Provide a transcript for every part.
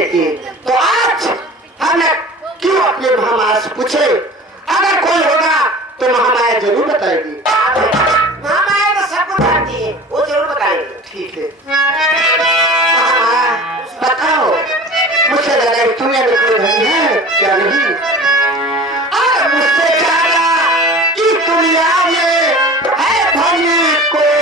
देती। तो आज हमने क्यों अपने महामाया से पूछे, अगर कोई होगा तो महामाया जरूर बताएगी। महामाया तो सब कुछ जानती है, वो जरूर बताएगी। ठीक है महामाया, बताओ मुझसे लगा तुम्हें कोई नहीं है क्या? नहीं, और मुझसे जाना कि दुनिया में है धनी कोई।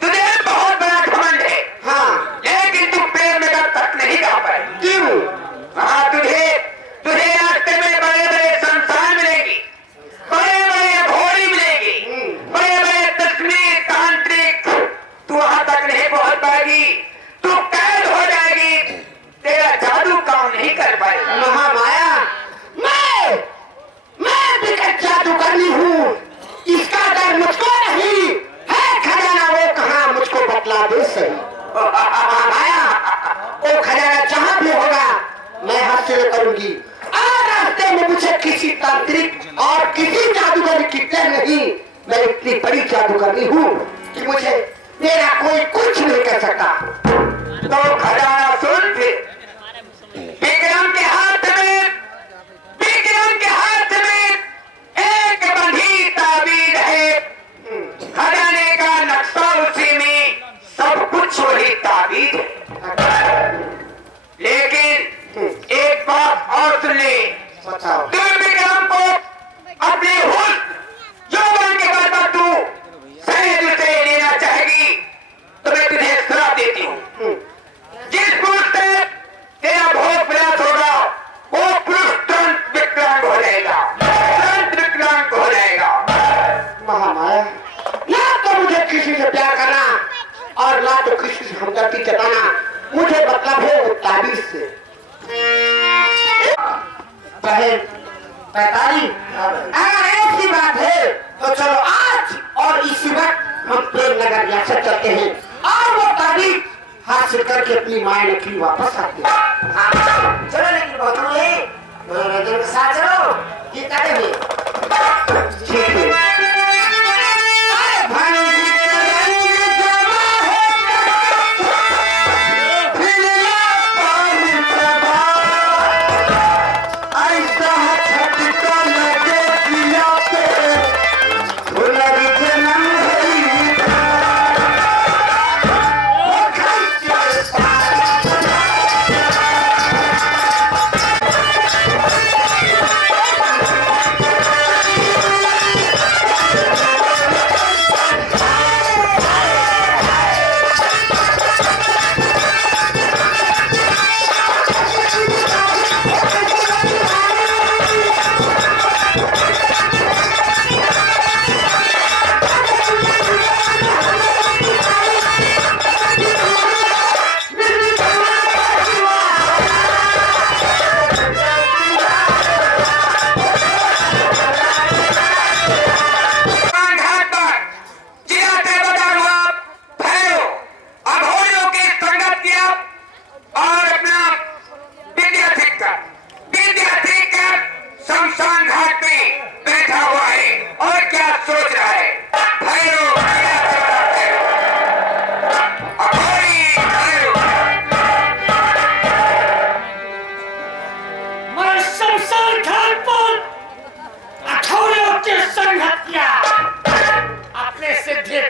तुझे बहुत बड़ा घमंड है। हाँ, लेकिन तू पेड़ में तक नहीं जा पाए। क्यों? हाँ, तुझे रास्ते में बड़े बड़े संस्थान मिलेगी, बड़े बड़े घोड़ी मिलेगी, बड़े बड़े तस्वीर तांत्रिक, तू वहां तक नहीं पहुंच पाएगी, तू कैद हो जाएगी, तेरा जादू काम नहीं कर पाएगा। महामाया, मैं विकट जादूगरनी हूँ, इसका डर मुझको नहीं है। खजाना वो कहाँ मुझको बतला दे सही। महामाया, वो खजाना जहाँ भी होगा मैं हासिल करूंगी, और रास्ते में मुझे किसी तांत्रिक और किसी जादूगर की डर नहीं। मैं इतनी बड़ी जादूगरनी हूँ कि मुझे मेरा कोई कुछ नहीं कर सकता। तो खजाना सुन फिर, विक्रम के हाथ में एक बंधी ताबीज है, खजाने का नक्शा उसी में, सब कुछ वही ताबीज है। लेकिन एक बात और सुन ले, तू विक्रम को अपने हुस्न यौवन के बाद तू सही से लेना चाहेगी तो मैं तुझे सलाह देती हूँ, जिस पुरुष से तेरा भोग विलास होगा वो पुरुष तुरंत विकलांग हो जाएगा, महामाया, ना तो मुझे किसी से प्यार करना और ना तो किसी से हमदर्दी जताना, मुझे मतलब है वो ताबीज से। बहन 45, अगर ऐसी बात है तो चलो आज और इसी वक्त हम प्रेमनगर रियासत चलते हैं और वो ताबीज हासिल करके अपनी मायने की वापस आते हैं। चलो, लेकिन बहुत दूर है, मनोरंजन के साथ चलो, ये करेंगे। ठीक है।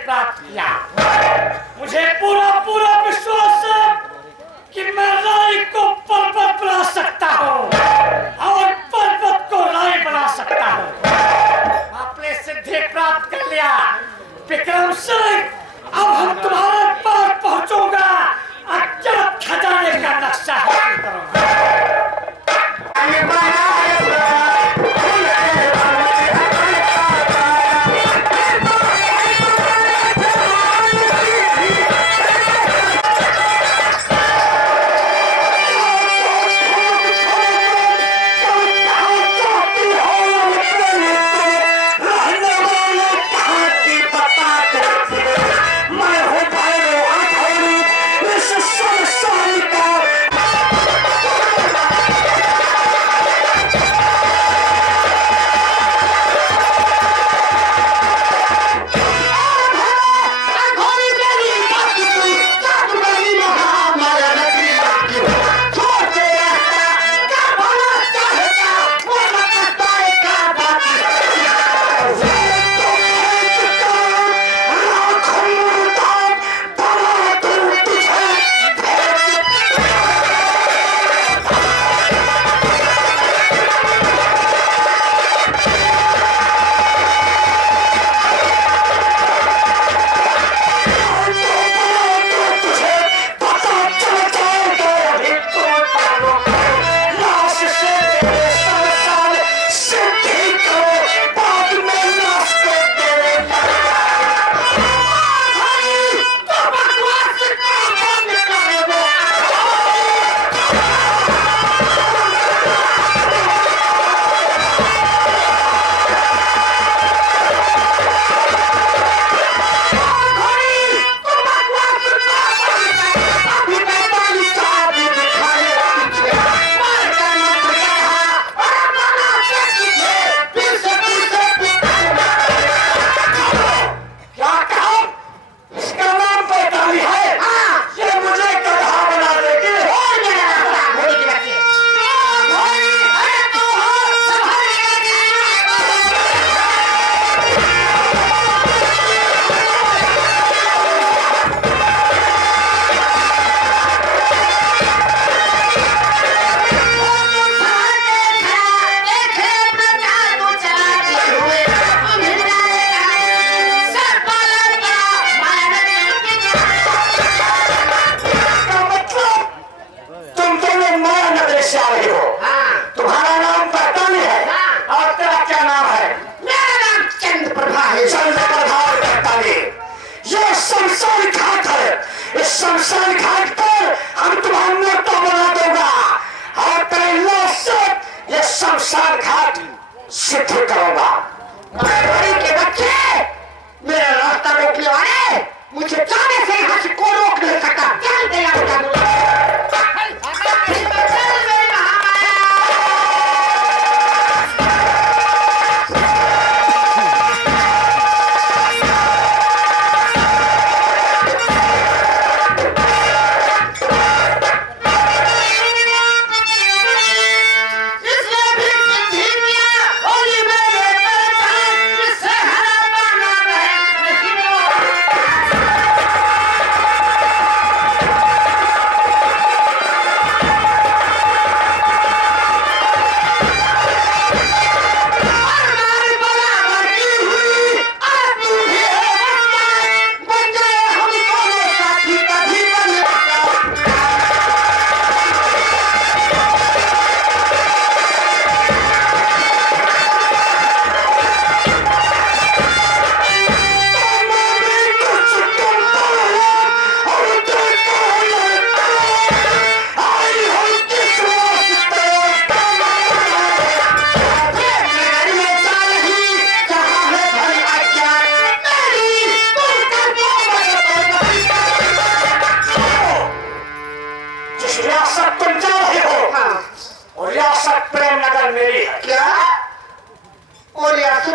प्राप्त किया। मुझे पूरा पूरा विश्वास है कि मैं राय को पर्वत बना सकता हूँ और पर्वत को राय बना सकता हूँ। आपने सिद्धि प्राप्त कर लिया विक्रम सिंह। अब हम तुम्हारे पास पहुंचूंगा, अज्ञात खजाने का नक्शा हासिल करूंगा। शमशान घाट पर हम तुम्हारा मोटा बना दूंगा और तेरे लाश से ये शमशान घाट सिद्ध करूंगा। के बच्चे, मेरा रास्ता रोकने वाले मुझे जाने से यहाँ से कोई रोक नहीं सकता। चल दे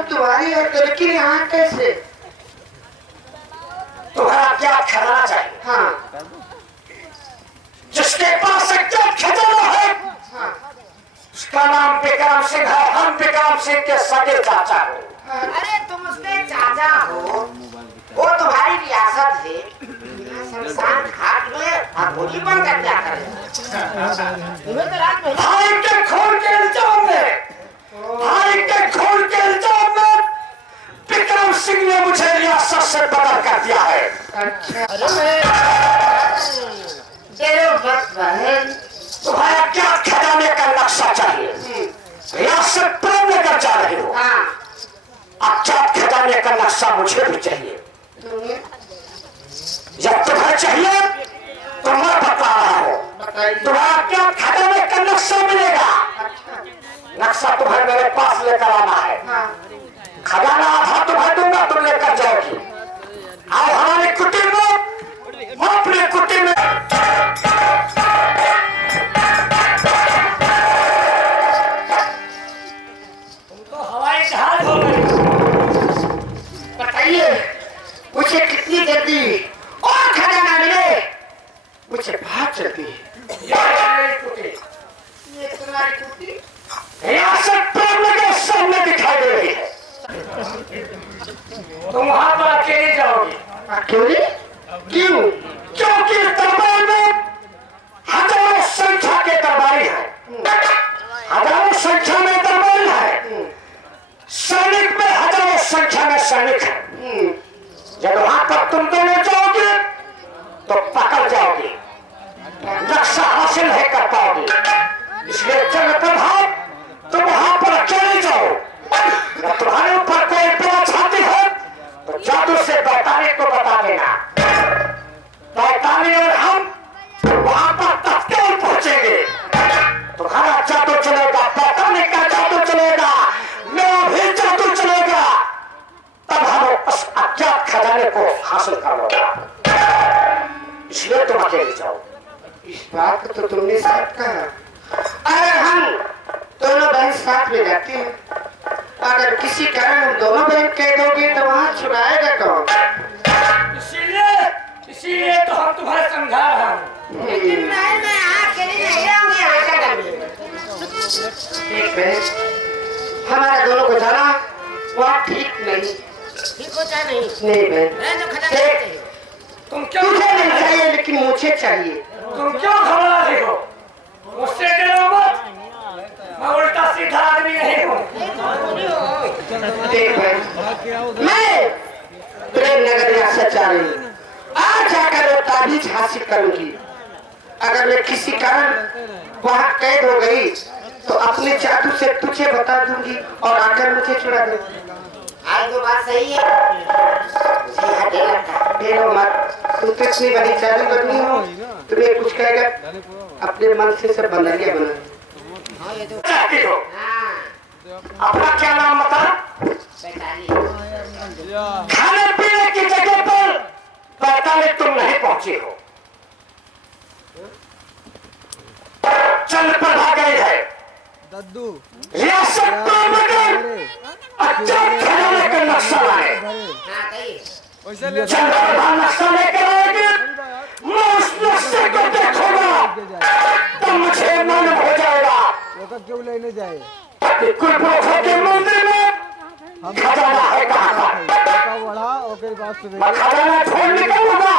तुम्हारी है, लेकिन यहाँ कैसे? तुम्हारा क्या खजाना चाहिए? हाँ। जिसके पास क्या खजाना है, हाँ। उसका नाम विक्रम सिंह है। हम विक्रम सिंह के सगे चाचा हो। अरे तुम उसके चाचा हो, वो तुम्हारी भाई के खून के इल्जाम में, भाई के खून के इल्जाम में विक्रम सिंह ने मुझे रियासत से बदर कर दिया है। अच्छा तुम्हारा क्या खजाने का नक्शा चाहिए? रियासत प्रेम लेकर जा रहे हो, अच्छा खजाने का नक्शा मुझे भी चाहिए। जब तुम्हें चाहिए तो मैं बता रहा हूँ, तुम्हारा क्या खजाने का नक्शा मिलेगा। नक्शा तुम्हें मेरे पास लेकर आना है, खजाना आधा तुम्हें दूंगा, तुम लेकर जाओगी। आओ हमारी कुटी में, अपनी कुटी में। तुम तो हवाई जहाज हो गए। बताइए मुझे कितनी जल्दी और खजाना मिले, मुझे बहुत जल्दी। ये तुम्हारी कुटी रियासत प्रेम के सामने दिखाई दे रही है। तुम वहां पर अकेले जाओगी। अकेले? क्यों? क्योंकि दरबार में हजारों संख्या के दरबारी हैं, हजारों संख्या में दरबारी है, सैनिक में हजारों संख्या में सैनिक है। जब वहां पर तुम दोनों जाओगे तो पकड़ जाओगे, नक्शा हासिल नहीं कर पाओगे। इसलिए जंग प्रभाव तुम वहां पर अकेले जाओ। जब तुम्हारे ऊपर कोई पीड़ा छाती है तो जादू से बैतानी को बता देना। बैतानी और हम वहां पर तत्काल पहुंचेंगे। तुम्हारा जादू चलेगा, बैतानी का जादू चलेगा, मेरा भी जादू चलेगा। तब हम उस अज्ञात खजाने को हासिल कर लेगा। इसलिए तुम अकेले जाओ। इस बात को तो तुमने साथ कहा। अगर हम दोनों बहन साथ में जाती हैं, अगर किसी कारण हम दोनों बहन कह दोगे तो वहाँ छुड़ाएगा कौन? इसीलिए तो हम तुम्हें समझा रहा हूँ। लेकिन मैं अकेले नहीं रहूंगी, आशा करूंगी। ठीक है, हमारा दोनों को जाना वहाँ ठीक नहीं। ठीक होता नहीं। नहीं बहन, मैं तो खजाना चाहिए। तुम क्यों तुझे नहीं चाहिए लेकिन मुझे चाहिए। तुम क्यों घबरा रही हो? मुझसे डरो मत, मैं उल्टा सीधा आदमी नहीं हूँ। देख बहन, मैं प्रेमनगर रियासत जा रही हूँ। आज जाकर वो ताबीज हासिल करूंगी। अगर मैं किसी कारण वहाँ कैद हो गई तो अपने जादू से तुझे बता दूंगी और आकर मुझे छुड़ा दे। आज तो बात सही है। मुझे यहाँ डर लगता है। डरो मत, तुम तो इतनी बड़ी जादूगरनी हो, तुम्हें कुछ कहेगा अपने मन से सब बनरिया बना। हाँ ये तो चाहती हो? हाँ अपना क्या नाम बता? बैताली। खाने पीने की जगह पर बैताली तुम नहीं पहुंचे हो। चंद्र प्रभा गई है दद्दू रियासत प्रेमनगर अज्ञात खजाने का नक्शा लाए। हाँ कहिए। वैसे ले चंद्र प्रभा नक्शा लेकर आएगी, मैं उस नक्शे को देखूंगा तो मुझे मालूम हो जाएगा लोग क्यों लेने जाए कि कुलपुरुषों के मंदिर में हम खजाना है कहाँ का। बढ़ा ओके बात मैं खजाना छोड़ निकलूंगा,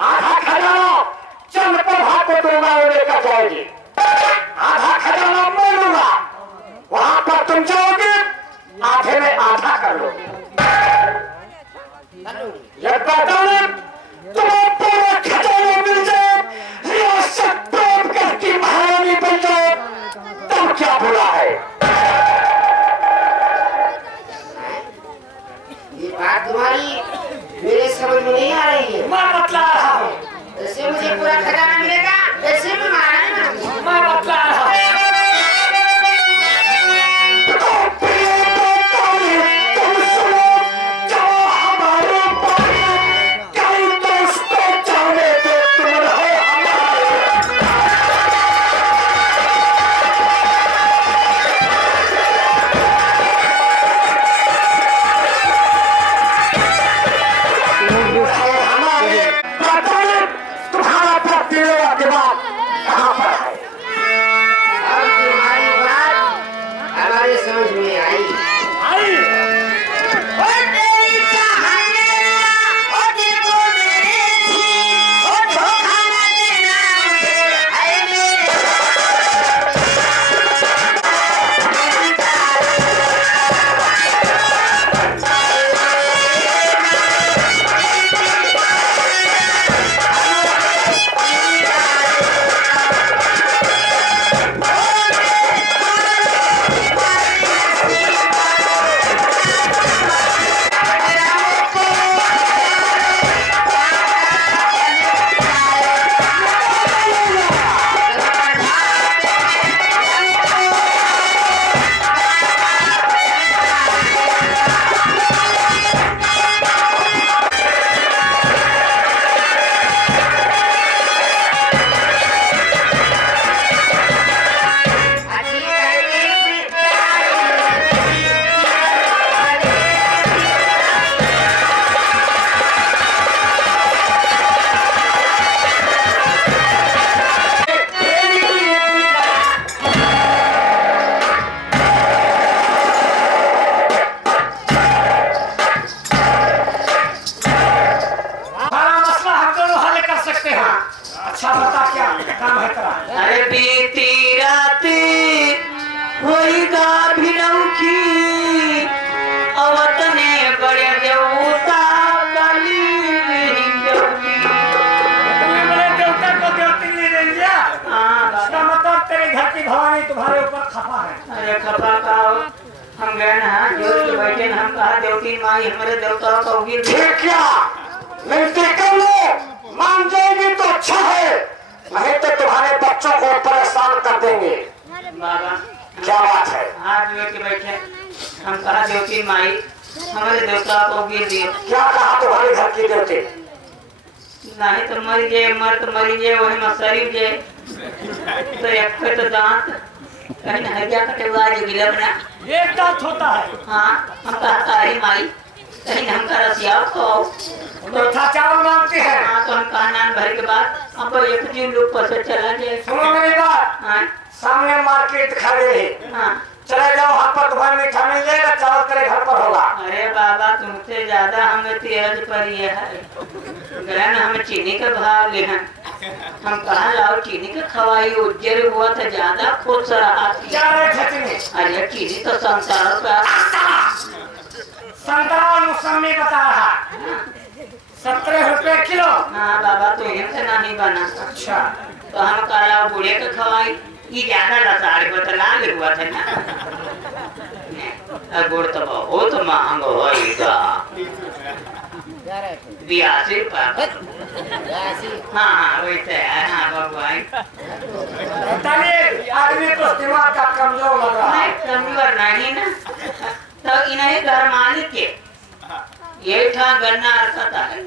आधा खजाना चंद्र प्रभा को दूंगा, वो लेकर जाएगी। आधा खजाना मैं लूंगा, वहां पर तुम जाओगे, आधे में आधा कर लोगे। ये बताने तुम्हें पूरा खजाना मिल जाए, रियासत प्रेम करके महारानी बन जाए, तब क्या बुरा है। ये बात तुम्हारी मेरे समझ में नहीं आ रही है। मैं बतला रहा हूँ, जैसे मुझे पूरा खजाना मिलेगा वैसे भी महारानी बनूंगी। मैं बतला रहा हूँ। तुम सुनो, जाओ हमारे पास, कहीं तो उसको जाने दो, तुम रहो हमारे। हमारे तुम्हारा पति अरे खपा का हम गए ना जोर के बैठे न, हम कहा देवती माई हमारे देवता का उगिर ठीक क्या मिलती कर लो, मान जाएगी तो अच्छा है, नहीं तो तुम्हारे बच्चों को परेशान कर देंगे। बाबा क्या बात है? हाथ जोड़ के बैठे, हम कहा देवती माई हमारे देवता को उगिर दियो। क्या कहा तुम्हारे घर की देवते? नहीं तो मरी जाए, मर तो मरी जाए, वही में शरीर जाए तो एक पे तो दांत कहीं हरिया कटे हुआ जो गिला बना। एक दांत होता है। हाँ हम कहता है माई कहीं हमका रसिया तो मीठा चावल मांगते हैं। हाँ तो हम कहा नान भर के बाद अब एक जीव लोग पर से चला जाए। सुनो मेरी बात, हाँ सामने मार्केट खड़े है, हाँ चले जाओ, वहाँ पर तुम्हारे मीठा मिल जाएगा, चावल तेरे घर पर होगा। अरे बाबा तुमसे ज्यादा हमें तेज पर ये है ग्रहण, हमें चीनी का भाव ले हम कहा लाओ चीनी का खवाई उज्जर हुआ था ज्यादा खुश रहा थी। क्या रेट है चीनी? अरे चीनी तो 17 रुपया। संतरा और मौसमी बता रहा 17 रुपए किलो। हाँ बाबा तो इनसे नहीं बना। अच्छा तो हम कहा बूढ़े का खवाई ये ज्यादा लसाड़ को तो लाल हुआ था ना। गुड़ तो बहुत महंगा होगा, 82 रुपया। हाँ हाँ वैसे है। हाँ भगवान बताइए, आदमी तो दिमाग का कमजोर लग रहा है। नहीं कमजोर नहीं ना, तो इन्हें घर मालिक के ये था गन्ना रखता है।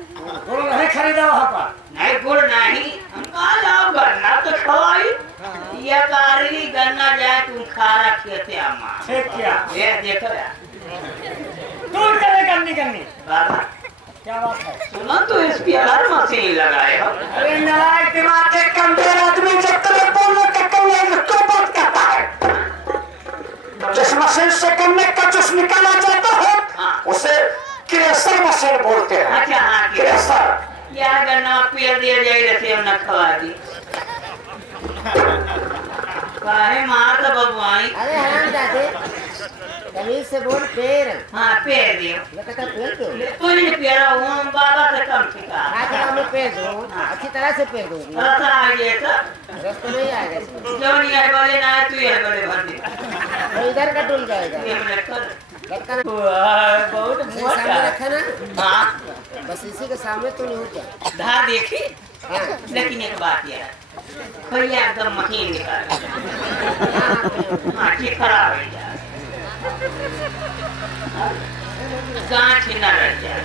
गुड़ नहीं खरीदा वहाँ पर? नहीं गुड़ नहीं, हम कहा लाओ गन्ना तो खवाई ये कारी गन्ना जाए तुम खा रखिए थे अम्मा। ठीक क्या? ये देखो यार दूर करे गन्नी गन्नी। बाबा क्या बात है? सुनो तो इस पे हर मशीन लगाए हो। अरे नारायण दिमाग के कमजोर आदमी जब तक बोलने का कम क्यों बात करता है? जिस मशीन से गन्ने का जूस निकाला जाता है उसे क्रेशर मशीन बोलते हैं। अच्छा हाँ क्रेशर। यार गन्ना पिया दिया जाए रसे न खवा दी काहे मार तो भगवान। अरे हराम जाते तमीज से बोल पेड़। हाँ पेड़ दियो ये कहता पेड़ क्यों? तू नहीं पेड़ा हूँ बाबा से कम ठिका हाथ में पेड़ दूँ, अच्छी तरह से पेड़ दूँगी, रसा आ गया सब रस तो नहीं आएगा इसमें। जो नहीं है बोले ना तू ये बोले भर दे तो इधर का डूल जाएगा। ये मैंने कर लटका ना, बहुत इसे मोटा सामने रखा ना, हाँ बस इसी के सामने तो नहीं होता। धार देखी हाँ लेकिन एक बात ये है खैया एकदम महीन निकाल हाँ ठीक खराब हो जाए गांठ ही न रह जाए।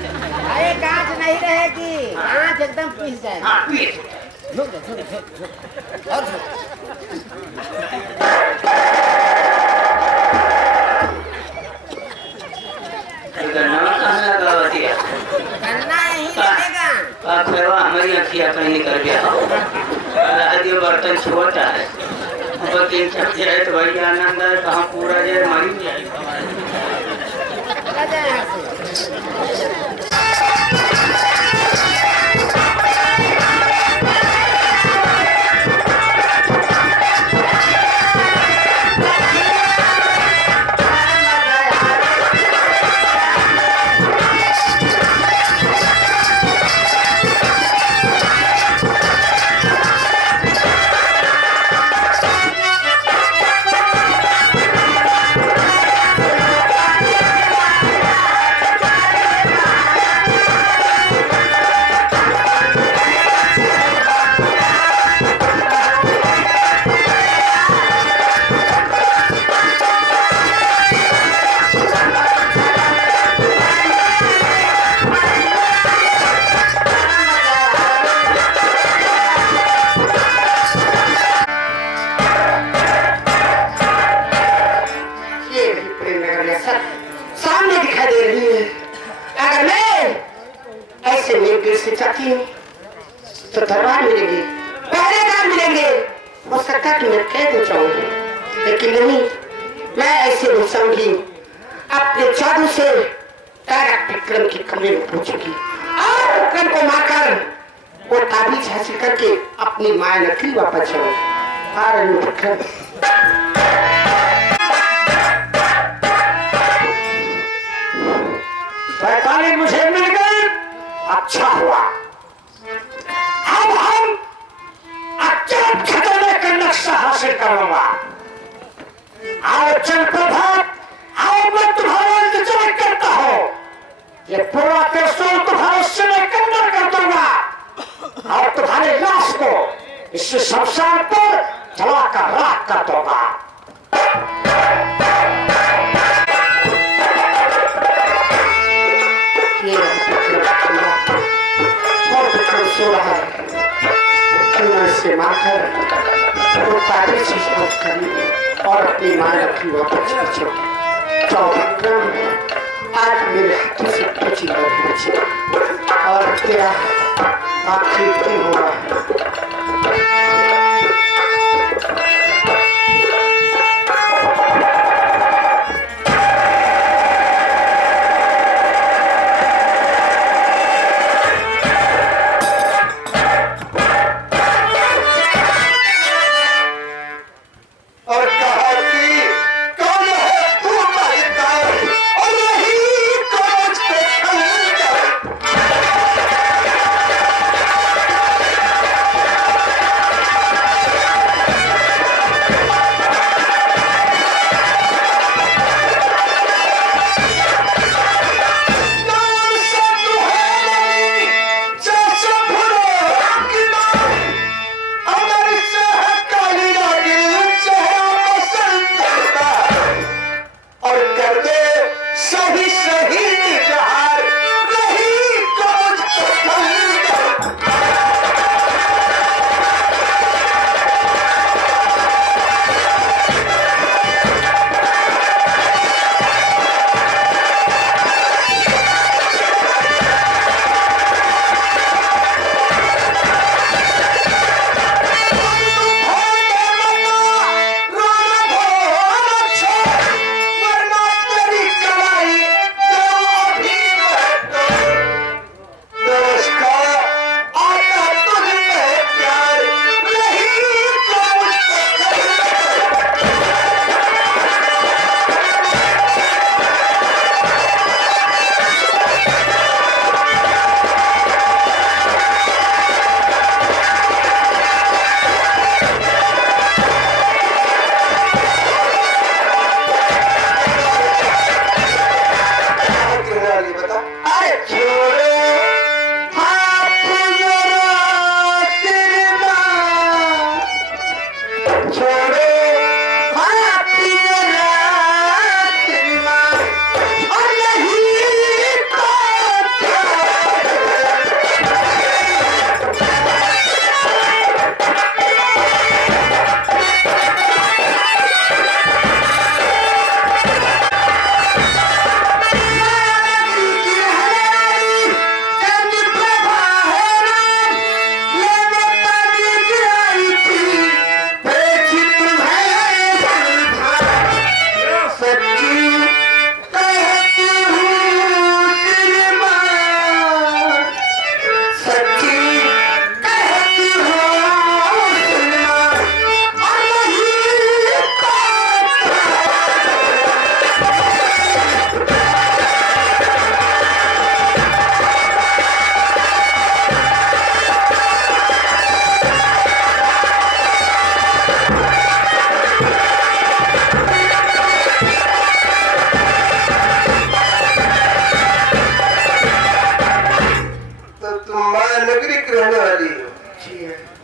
अरे कांच नहीं रहेगी, कांच एकदम पीस जाएगा। हाँ पीस झुक जा, झुक झुक और झुक। गन्ना कहाँ लगा हुआ दिया गन्ना यहीं लगेगा। खेवा हमारी अखियाँ कहीं निकल गया राधियो बर्तन छोटा है तीन छप जाए तो भाई आनंद है कहाँ पूरा जाए मरी जाए। चला जाए यहाँ से। सामने दिखाई दे रही है। अगर मैं ऐसे मेरे से चाहती हूँ तो दरबार मिलेंगे, पहरेदार मिलेंगे, हो सकता है कि मैं कैद हो जाऊंगी, लेकिन नहीं, मैं ऐसे नहीं चाहूंगी। अपने जादू से तारा विक्रम के कमरे में पहुंचूंगी और विक्रम को मारकर वो ताबीज हासिल करके अपनी माया नकली वापस जाऊंगी। विक्रम पैतालीस मुझे मिल गए, अच्छा हुआ। अब हम अत्यंत खतरनाक नक्शा हासिल करूंगा। आओ चल प्रभात, आओ मैं तुम्हारा इंतजार करता हूँ। ये पूरा त्रिशूल तुम्हारे सिर के अंदर कर दूंगा और तुम्हारी लाश को इस शमशान पर जलाकर राख कर दूंगा। सो रहा है से मारकर तो ताबीज से सोच करी और अपनी मां रखी वापस आज मेरे हाथों से कुछ नहीं बची और तेरा आखिर क्यों हुआ।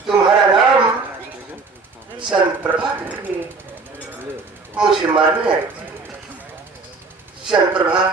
तुम्हारा नाम संत प्रभा मुझे मारने आई थी। संत प्रभा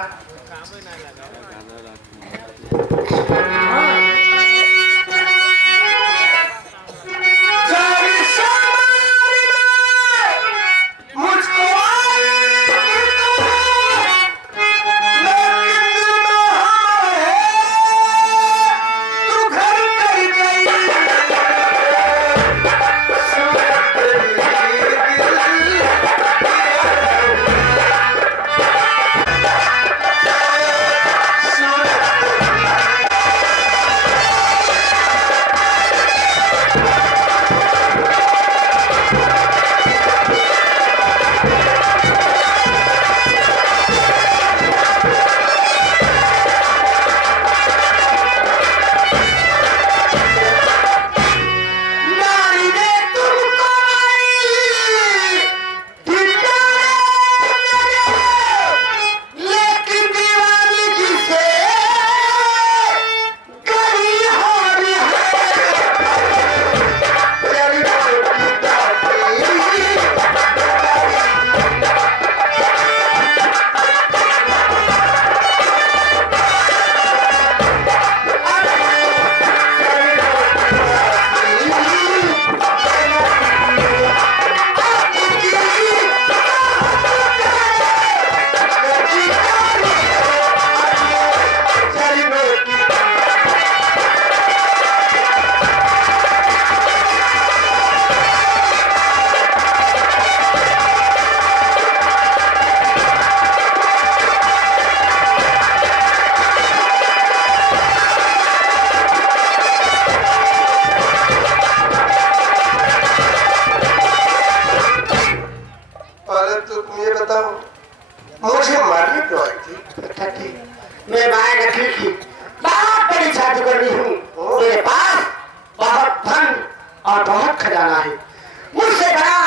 जादूगरनी हूँ, मेरे पास बहुत धन और बहुत खजाना है। मुझसे बड़ा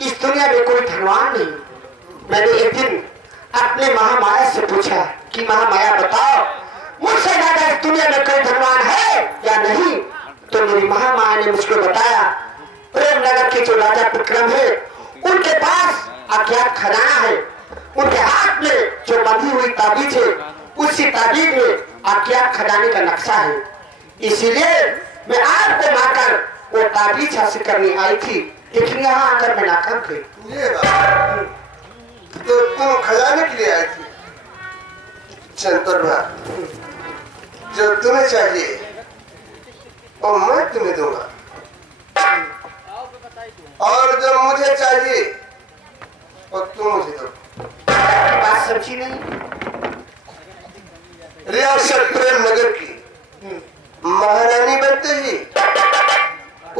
इस दुनिया में कोई धनवान नहीं। मैंने एक दिन अपने महामाया से पूछा कि महामाया बताओ, मुझसे ज्यादा इस दुनिया में कोई धनवान है या नहीं? तो मेरी महामाया ने मुझको बताया, प्रेम नगर के जो राजा विक्रम है, उनके पास अज्ञात खजाना है। उनके हाथ में जो बंधी हुई ताबीज है, उसी ताबीज में अज्ञात खजाने का नक्शा है। इसीलिए मैं आपको मारकर वो ताबीज हासिल करने आई थी, लेकिन यहाँ आकर मैं नाकाम थी। ये बात, तो तुम खजाने के लिए आई थी? चंद्रमा, जो तुम्हें चाहिए वो मैं तुम्हें दूंगा, और जो मुझे चाहिए वो तुम मुझे दो। बात समझी नहीं? रियासत प्रेम नगर की महारानी बनते ही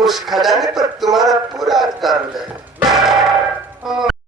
उस खजाने पर तुम्हारा पूरा अधिकार हो जाएगा।